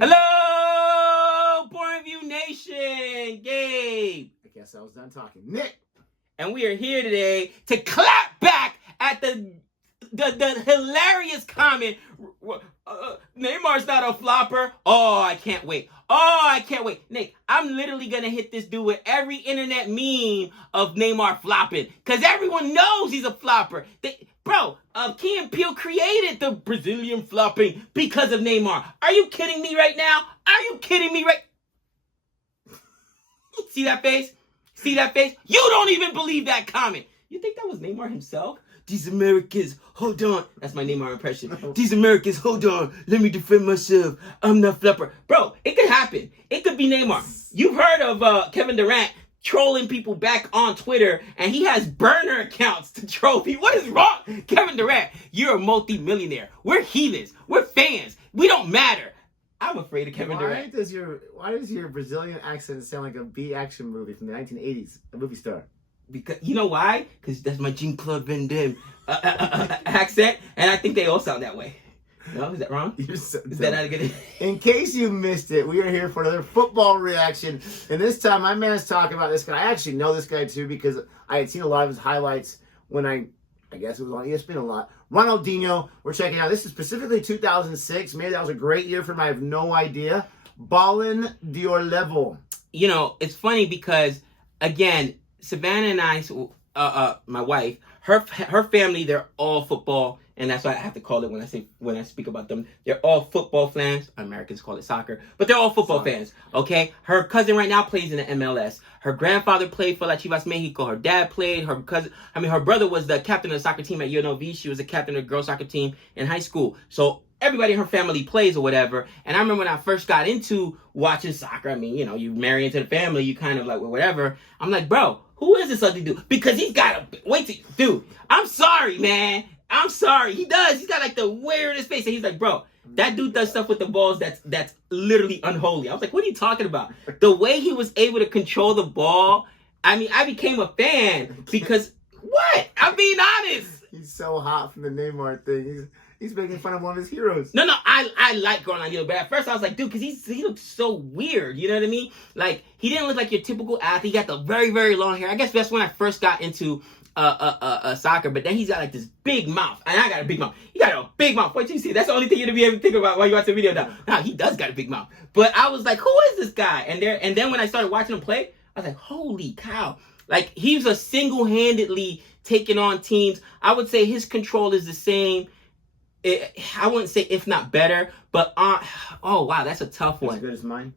Hello, Boring Review Nation. Gabe. I guess I was done talking. Nick. And we are here today to clap back at the hilarious comment. Neymar's not a flopper. Oh, I can't wait. Nick, I'm literally going to hit this dude with every internet meme of Neymar flopping. Because everyone knows he's a flopper. Key and Peele created the Brazilian flopping because of Neymar. Are you kidding me right now? See that face? You don't even believe that comment. You think that was Neymar himself? These Americans, hold on. That's my Neymar impression. These Americans, hold on. Let me defend myself. I'm not flopper. Bro, it could happen. It could be Neymar. You've heard of Kevin Durant trolling people back on Twitter, and he has burner accounts to troll people. What is wrong? Kevin Durant, you're a multi-millionaire. We're heathens. We're fans. We don't matter. I'm afraid of Kevin Durant. Why does your Brazilian accent sound like a B action movie from the 1980s? A movie star. Because you know why? Because that's my Jean-Claude Van Damme accent, and I think they all sound that way. No, is that wrong? Is that not good? In case you missed it, we are here for another football reaction, and this time my man's talking about this guy. I actually know this guy too because I had seen a lot of his highlights when I guess it was on ESPN a lot. Ronaldinho, we're checking out. This is specifically 2006. Maybe that was a great year for him. I have no idea. Ballin' Dior level. You know, it's funny because again, Savannah and I, my wife, her family, they're all football, and that's why I have to call it when I speak about them. They're all football fans. Americans call it soccer, but they're all football fans. Okay, her cousin right now plays in the MLS. Her grandfather played for La Chivas Mexico. Her dad played. Her brother was the captain of the soccer team at UNLV. She was the captain of the girls soccer team in high school. So everybody in her family plays or whatever. And I remember when I first got into watching soccer. I mean, you know, you marry into the family, you kind of like whatever. I'm like, bro, who is this ugly dude? Because he's got dude, I'm sorry, man. I'm sorry. He does. He's got like the weirdest face. And he's like, bro, that dude does stuff with the balls that's literally unholy. I was like, what are you talking about? The way he was able to control the ball. I mean, I became a fan because what? I'm being honest. He's so hot from the Neymar thing. He's making fun of one of his heroes. No, I like Ronaldinho, but at first I was like, dude, because he looks so weird. You know what I mean? Like, he didn't look like your typical athlete. He got the very, very long hair. I guess that's when I first got into soccer, but then he's got like this big mouth, and I got a big mouth. He got a big mouth. What you see? That's the only thing you're gonna be able to think about while you watch the video now. Now he does got a big mouth, but I was like, who is this guy? And then when I started watching him play, I was like, holy cow! Like he's a single-handedly taking on teams. I would say his control is the same. I wouldn't say if not better, but oh wow, that's a tough one. As good as mine.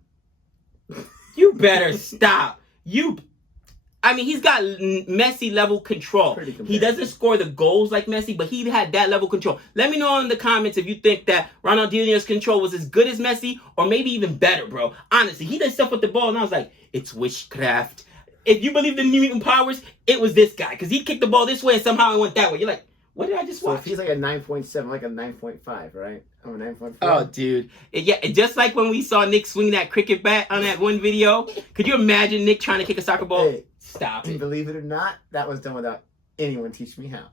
You better stop. I mean, he's got Messi level control. He doesn't score the goals like Messi, but he had that level control. Let me know in the comments if you think that Ronaldinho's control was as good as Messi or maybe even better, bro. Honestly, he did stuff with the ball, and I was like, it's witchcraft. If you believe in mutant powers, it was this guy, because he kicked the ball this way and somehow it went that way. You're like, what did I just watch? So if he's like a 9.7, like a 9.5, right? I'm a 9.4. Oh, dude. Just like when we saw Nick swing that cricket bat on that one video. Could you imagine Nick trying to kick a soccer ball? Hey, stop it. Believe it or not, that was done without anyone teaching me how.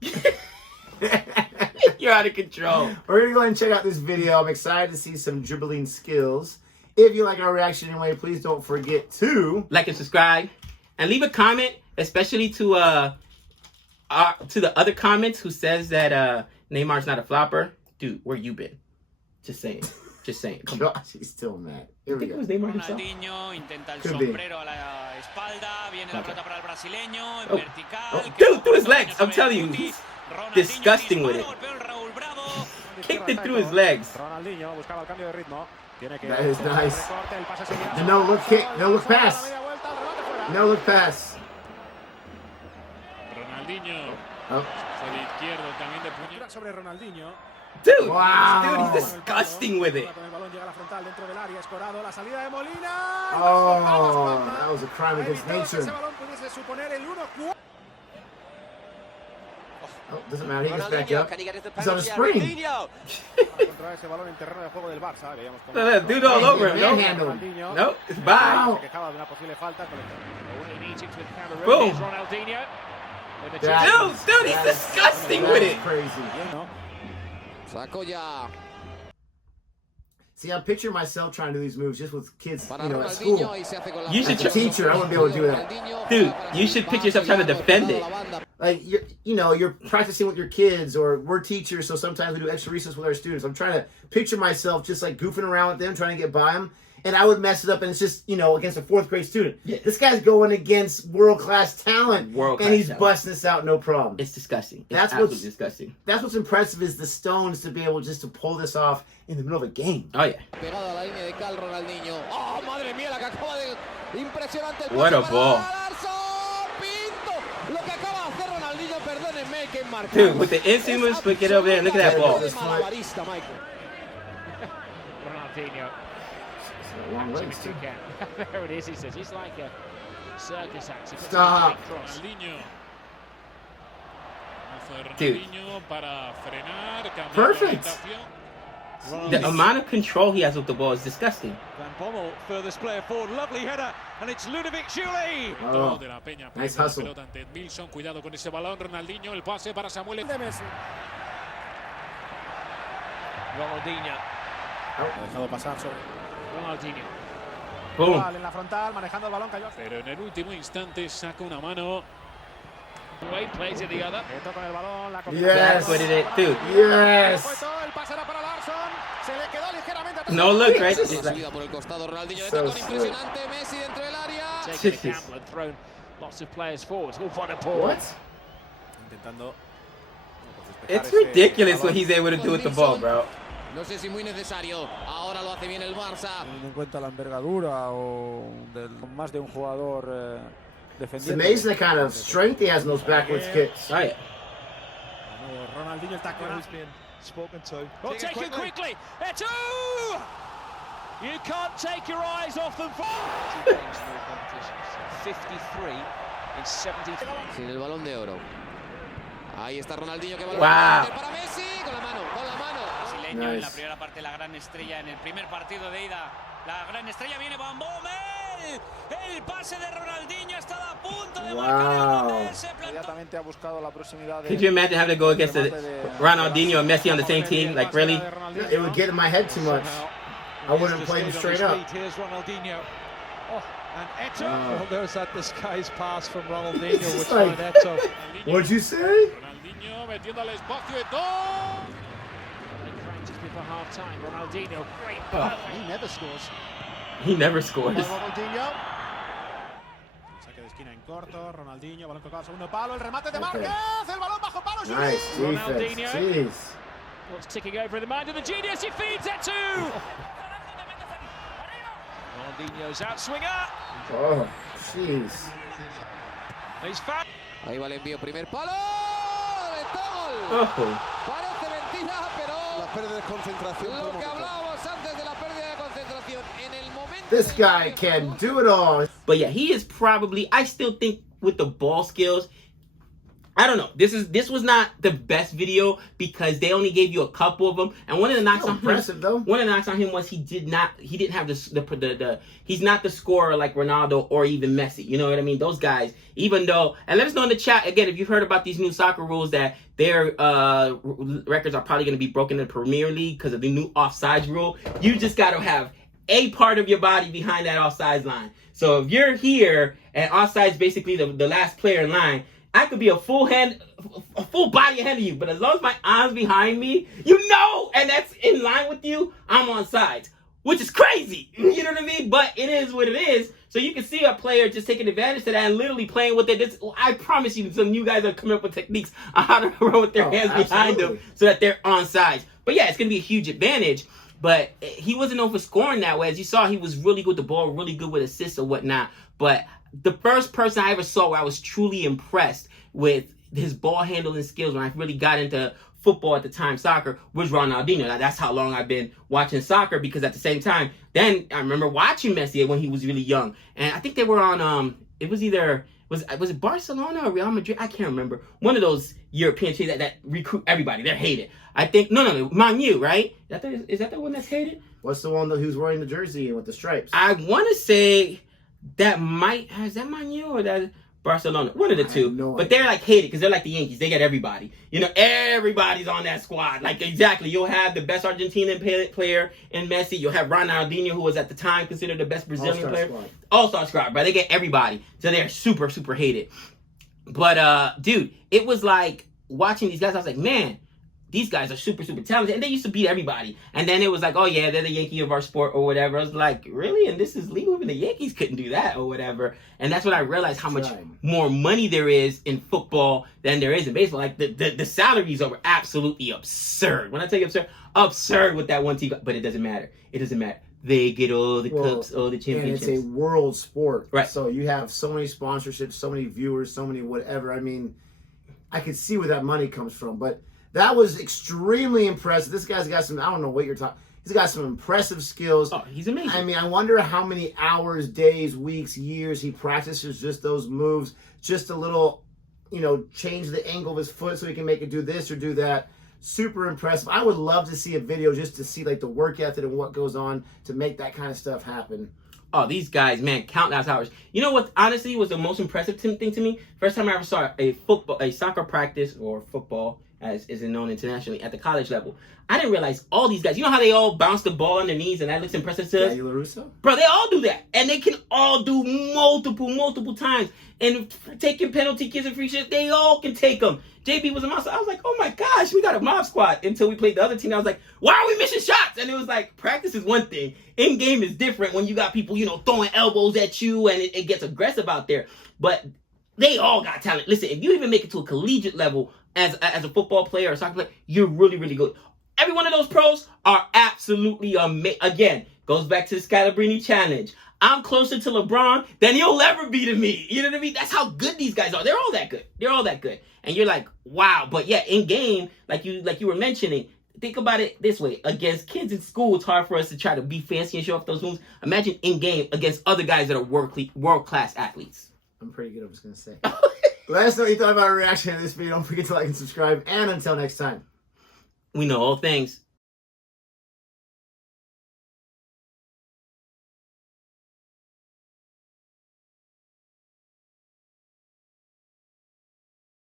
You're out of control. We're going to go ahead and check out this video. I'm excited to see some dribbling skills. If you like our reaction anyway, please don't forget to like and subscribe. And leave a comment, especially to the other comments who says that Neymar's not a flopper. Dude, where you been? Just saying. Come on. Gosh, he's still mad. Here we go. It was Neymar himself. Dude, through his legs. I'm telling you, he's disgusting with it. Kicked it through his legs. That is nice. The no-look kick. No-look pass. No-look pass. Ronaldinho. Oh. Dude, wow. He's disgusting with it. Oh, that was a crime against nature. Oh, doesn't matter, he gets back up. He's on a spring. Dude all over him. Nope, it's bye. Boom. Dude, he's disgusting with it. Crazy. See, I'm picturing myself trying to do these moves just with kids, at school. You should As a teacher, I wouldn't be able to do that. Dude, you should picture yourself trying to defend it. Like, you're practicing with your kids, or we're teachers, so sometimes we do extra recess with our students. I'm trying to picture myself just like goofing around with them, trying to get by them. And I would mess it up, and it's just, against a 4th grade student. Yeah. This guy's going against world-class talent, and he's talent. busting this out no problem. It's disgusting. That's absolutely disgusting. That's what's impressive, is the stones to be able just to pull this off in the middle of a game. Oh, yeah. What a ball. Dude, with the instant moves, but get over there and look at that ball. Ronaldinho. Long legs, too. There it is, he says. He's like a circus act. Stop. Dude. Perfect. The amount of control he has with the ball is disgusting. Van Bommel, furthest player forward, lovely header, and it's Ludovic Giuli. Oh, nice hustle. Cuidado con ese balón, Ronaldinho, el pase para Samuel. Ronaldinho. Ha dejado pasar sobre Ronaldinho. Boom. En la frontal, manejando el balón, cayó. Pero en el último instante saca una mano. Way plays it the other. Con el balón, la That's what it is, dude. Yes. El pase era para Larsson. Se le quedó ligeramente atrás. No look, right? La subida por el costado, Ronaldinho So con impresionante, Messi dentro del área. Taking a gamble and thrown lots of players forward. Oh, what a ball. What? Intentando. It's ridiculous what he's able to do with the ball, bro. No sé si muy necesario. Ahora lo hace bien el Barça. Teniendo en cuenta la envergadura o más de un jugador It's defendiendo. amazing the kind of strength he has in those backwards kicks. Oh, yeah. Ronaldinho el tackle has been spoken to. Oh, taken quickly. Etu! You can't take your eyes off them. 53 in 70. Sin el balón de oro. Ahí está Ronaldinho que va Wow. para Messi con la mano, Nice. En la primera parte, la gran estrella en el primer partido de ida. La gran estrella viene Van Bommel. El pase de Ronaldinho estaba a punto de marcar. Inmediatamente ha buscado la proximidad de. Could you imagine having to go against Ronaldinho and Messi on the same team? Like, really? It would get in my head too much. I wouldn't play him straight up. Here's Ronaldinho. Oh, and Eto. Well, there's that disguised pass from Ronaldinho, It's which like- found Eto. What'd you say? Ronaldinho metiendo al espacio de dos. Just before half time, Ronaldinho, great Oh. pass. He never scores. He never scores. Ronaldinho. Saque de esquina en corto, Ronaldinho, balón colocado al segundo Palo, el remate de Okay. Márquez, el balón bajo palo. Nice defense. Ronaldinho. Jeez. What's ticking over in the mind of the genius? He feeds it to. Ronaldinho's out swinger. Oh, jeez. He's found. Ahí va el envío, primer palo. ¡De gol! Oh. Parece mentira, pero La pérdida de concentración. lo que hablábamos antes de la pérdida de concentración en el momento. This guy can do it all. But yeah, he is probably, I still think with the ball skills, I don't know. This was not the best video because they only gave you a couple of them. And one of the knocks Still on impressive, him, though. one of the knocks on him was he didn't have the he's not the scorer like Ronaldo or even Messi. You know what I mean? Those guys, even though, and let us know in the chat again if you've heard about these new soccer rules that their records are probably going to be broken in the Premier League because of the new offsides rule. You just got to have a part of your body behind that offsides line. So if you're here and offsides basically the last player in line, I could be a full body ahead of you, but as long as my arm's behind me, and that's in line with you, I'm on sides, which is crazy. You know what I mean? But it is what it is. So you can see a player just taking advantage of that and literally playing with it. I promise you, some of you guys are coming up with techniques on how to run with their hands behind them so that they're on sides. But yeah, it's going to be a huge advantage. But he wasn't known for scoring that way. As you saw, he was really good with the ball, really good with assists or whatnot. But the first person I ever saw where I was truly impressed with his ball handling skills when I really got into football at the time, soccer, was Ronaldinho. Now, that's how long I've been watching soccer because at the same time, then I remember watching Messi when he was really young. And I think they were on, it was either, was it Barcelona or Real Madrid? I can't remember. One of those European teams that recruit everybody. They're hated. I think, no, Man U, right? Is that the one that's hated? What's the one who's wearing the jersey with the stripes? I want to say that is that Man U or that, Barcelona, one of the two. But they're like hated because they're like the Yankees. They get everybody. You know, everybody's on that squad. Like, exactly. You'll have the best Argentinian player in Messi. You'll have Ronaldinho, who was at the time considered the best Brazilian player. All-star squad, bro. They get everybody. So they're super, super hated. But, dude, it was like watching these guys. I was like, man, these guys are super, super talented. And they used to beat everybody. And then it was like, oh, yeah, they're the Yankee of our sport or whatever. I was like, really? And this is legal? Even the Yankees couldn't do that or whatever. And that's when I realized how much more money there is in football than there is in baseball. Like, the salaries are absolutely absurd. When I tell you absurd with that one team. But it doesn't matter. It doesn't matter. They get all the cups, all the championships. And it's a world sport. Right. So you have so many sponsorships, so many viewers, so many whatever. I mean, I could see where that money comes from. But that was extremely impressive. This guy's got some, I don't know what you're talking. He's got some impressive skills. Oh, he's amazing. I mean, I wonder how many hours, days, weeks, years he practices just those moves, just a little, change the angle of his foot so he can make it do this or do that. Super impressive. I would love to see a video just to see like the work ethic and what goes on to make that kind of stuff happen. Oh, these guys, man, countless hours. You know what, honestly, was the most impressive thing to me? First time I ever saw a soccer practice, or football, as is known internationally, at the college level. I didn't realize all these guys, you know how they all bounce the ball on their knees and that looks impressive to us? Daniel LaRusso? Bro, they all do that. And they can all do multiple times. And taking penalty kicks and free shit, they all can take them. JB was a monster. I was like, oh my gosh, we got a mob squad. Until we played the other team, I was like, why are we missing shots? And it was like, practice is one thing. In-game is different when you got people, throwing elbows at you and it gets aggressive out there. But they all got talent. Listen, if you even make it to a collegiate level as a football player or soccer player, you're really, really good. Every one of those pros are absolutely amazing. Again, goes back to the Scalabrini challenge. I'm closer to LeBron than you'll ever be to me. You know what I mean? That's how good these guys are. They're all that good. They're all that good. And you're like, wow. But yeah, in game, like you were mentioning, think about it this way. Against kids in school, it's hard for us to try to be fancy and show off those moves. Imagine in game against other guys that are world-class athletes. I'm pretty good, I was going to say. Let us know what you thought about our reaction to this video. Don't forget to like and subscribe. And until next time. We know all things.